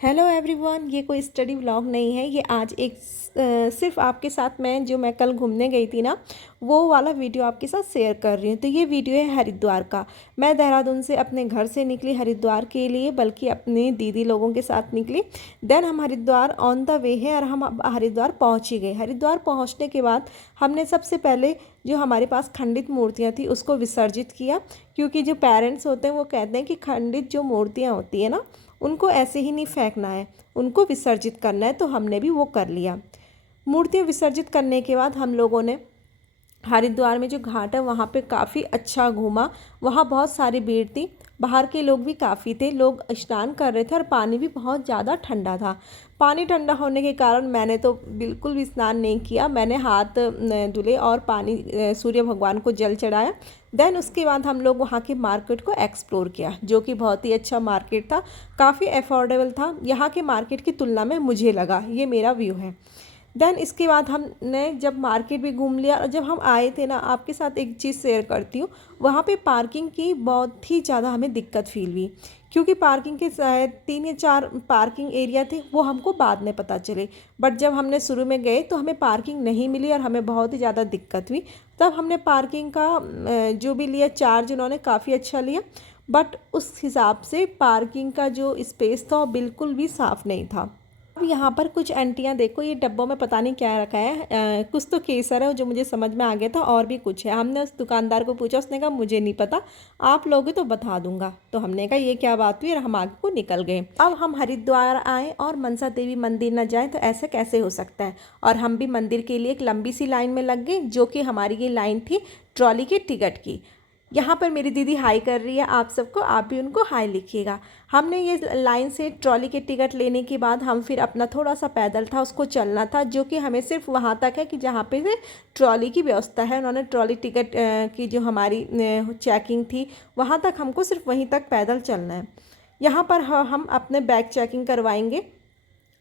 Hello everyone, ये कोई study vlog नहीं है। ये आज एक सिर्फ आपके साथ मैं कल घूमने गई थी ना, वो वाला वीडियो आपके साथ शेयर कर रही हूँ। तो ये वीडियो है हरिद्वार का। मैं देहरादून से अपने घर से निकली हरिद्वार के लिए, बल्कि अपनी दीदी लोगों के साथ निकली। देन हम हरिद्वार ऑन द वे है और हम अब हरिद्वार पहुँच ही गए। हरिद्वार पहुँचने के बाद हमने सबसे पहले जो हमारे पास खंडित मूर्तियाँ थी उसको विसर्जित किया, क्योंकि जो पेरेंट्स होते हैं वो कहते हैं कि खंडित जो मूर्तियाँ होती है ना, उनको ऐसे ही नहीं फेंकना है, उनको विसर्जित करना है। तो हमने भी वो कर लिया। मूर्तियाँ विसर्जित करने के बाद हम लोगों ने हरिद्वार में जो घाट है वहाँ पे काफ़ी अच्छा घूमा। वहाँ बहुत सारी भीड़ थी, बाहर के लोग भी काफ़ी थे, लोग स्नान कर रहे थे और पानी भी बहुत ज़्यादा ठंडा था। पानी ठंडा होने के कारण मैंने तो बिल्कुल भी स्नान नहीं किया। मैंने हाथ धुले और पानी सूर्य भगवान को जल चढ़ाया। देन उसके बाद हम लोग वहाँ के मार्केट को एक्सप्लोर किया, जो कि बहुत ही अच्छा मार्केट था, काफ़ी अफोर्डेबल था यहाँ के मार्केट की तुलना में, मुझे लगा। ये मेरा व्यू है। देन इसके बाद हमने जब मार्केट भी घूम लिया और जब हम आए थे ना, आपके साथ एक चीज़ शेयर करती हूँ। वहाँ पे पार्किंग की बहुत ही ज़्यादा हमें दिक्कत फील हुई, क्योंकि पार्किंग के शायद 3 या 4 पार्किंग एरिया थे, वो हमको बाद में पता चले। बट जब हमने शुरू में गए तो हमें पार्किंग नहीं मिली और हमें बहुत ही ज़्यादा दिक्कत हुई। तब हमने पार्किंग का जो भी लिया चार्ज, उन्होंने काफ़ी अच्छा लिया, बट उस हिसाब से पार्किंग का जो स्पेस था वो बिल्कुल भी साफ़ नहीं था। अब यहाँ पर कुछ आंटियाँ देखो, ये डब्बों में पता नहीं क्या रखा है। कुछ तो केसर है जो मुझे समझ में आ गया था, और भी कुछ है। हमने उस दुकानदार को पूछा, उसने कहा मुझे नहीं पता, आप लोगे तो बता दूंगा। तो हमने कहा ये क्या बात हुई, और हम आगे को निकल गए। अब हम हरिद्वार आए और मनसा देवी मंदिर न जाएं तो ऐसे कैसे हो सकता है। और हम भी मंदिर के लिए एक लंबी सी लाइन में लग गए, जो कि हमारी ये लाइन थी ट्रॉली के टिकट की। यहाँ पर मेरी दीदी हाई कर रही है आप सबको, आप भी उनको हाई लिखिएगा। हमने ये लाइन से ट्रॉली के टिकट लेने के बाद हम फिर अपना थोड़ा सा पैदल था उसको चलना था, जो कि हमें सिर्फ वहाँ तक है कि जहाँ पे से ट्रॉली की व्यवस्था है। उन्होंने ट्रॉली टिकट की जो हमारी चेकिंग थी, वहाँ तक हमको सिर्फ वहीं तक पैदल चलना है। यहाँ पर हम अपने बैग चेकिंग करवाएंगे।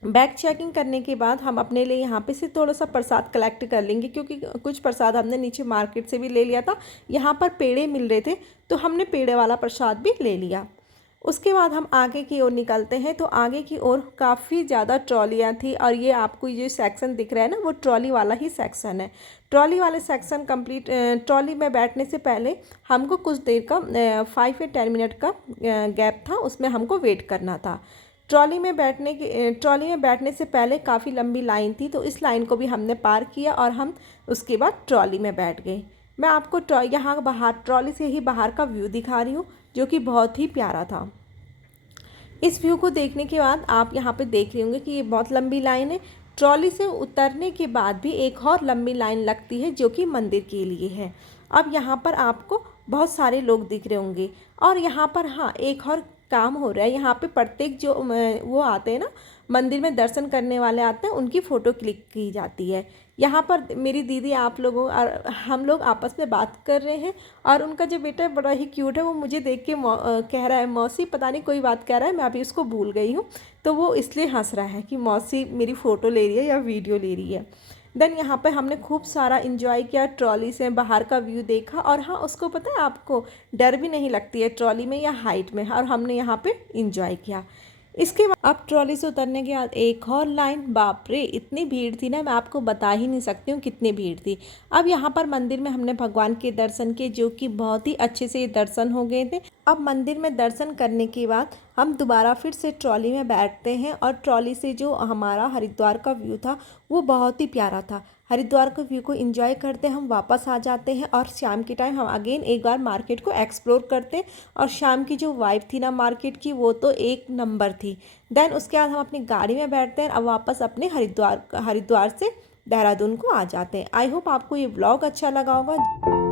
बैग चेकिंग करने के बाद हम अपने लिए यहाँ पे से थोड़ा सा प्रसाद कलेक्ट कर लेंगे, क्योंकि कुछ प्रसाद हमने नीचे मार्केट से भी ले लिया था। यहाँ पर पेड़े मिल रहे थे तो हमने पेड़े वाला प्रसाद भी ले लिया। उसके बाद हम आगे की ओर निकलते हैं। तो आगे की ओर काफ़ी ज़्यादा ट्रॉलियाँ थी, और ये आपको ये सेक्शन दिख रहा है ना, वो ट्रॉली वाला ही सेक्शन है। ट्रॉली वाले सेक्शन कंप्लीट, ट्रॉली में बैठने से पहले हमको कुछ देर का 5 या 10 मिनट का गैप था, उसमें हमको वेट करना था। ट्रॉली में बैठने से पहले काफ़ी लंबी लाइन थी, तो इस लाइन को भी हमने पार किया और हम उसके बाद ट्रॉली में बैठ गए। मैं आपको यहाँ बाहर ट्रॉली से ही बाहर का व्यू दिखा रही हूँ, जो कि बहुत ही प्यारा था। इस व्यू को देखने के बाद आप यहाँ पे देख रहे होंगे कि ये बहुत लंबी लाइन है। ट्रॉली से उतरने के बाद भी एक और लंबी लाइन लगती है, जो कि मंदिर के लिए है। अब यहाँ पर आपको बहुत सारे लोग दिख रहे होंगे, और यहाँ पर हाँ एक और काम हो रहा है। यहाँ पे प्रत्येक जो वो आते हैं ना, मंदिर में दर्शन करने वाले आते हैं, उनकी फ़ोटो क्लिक की जाती है। यहाँ पर मेरी दीदी आप लोगों और हम लोग आपस में बात कर रहे हैं, और उनका जो बेटा बड़ा ही क्यूट है, वो मुझे देख के कह रहा है मौसी, पता नहीं कोई बात कह रहा है, मैं अभी उसको भूल गई हूँ। तो वो इसलिए हंस रहा है कि मौसी मेरी फ़ोटो ले रही है या वीडियो ले रही है। देन यहाँ पे हमने खूब सारा इंजॉय किया, ट्रॉली से बाहर का व्यू देखा। और हाँ, उसको पता है आपको डर भी नहीं लगती है ट्रॉली में या हाइट में, और हमने यहाँ पे इंजॉय किया। इसके बाद अब ट्रॉली से उतरने के बाद एक और लाइन, बाप रे इतनी भीड़ थी ना, मैं आपको बता ही नहीं सकती हूँ कितनी भीड़ थी। अब यहाँ पर मंदिर में हमने भगवान के दर्शन किए, जो कि बहुत ही अच्छे से दर्शन हो गए थे। अब मंदिर में दर्शन करने के बाद हम दोबारा फिर से ट्रॉली में बैठते हैं, और ट्रॉली से जो हमारा हरिद्वार का व्यू था वो बहुत ही प्यारा था। हरिद्वार के व्यू को एंजॉय करते हम वापस आ जाते हैं, और शाम के टाइम हम अगेन एक बार मार्केट को एक्सप्लोर करते हैं। और शाम की जो वाइब थी ना मार्केट की, वो तो एक नंबर थी। देन उसके बाद हम अपनी गाड़ी में बैठते हैं और वापस अपने हरिद्वार से देहरादून को आ जाते हैं। आई होप आपको ये व्लॉग अच्छा लगा होगा।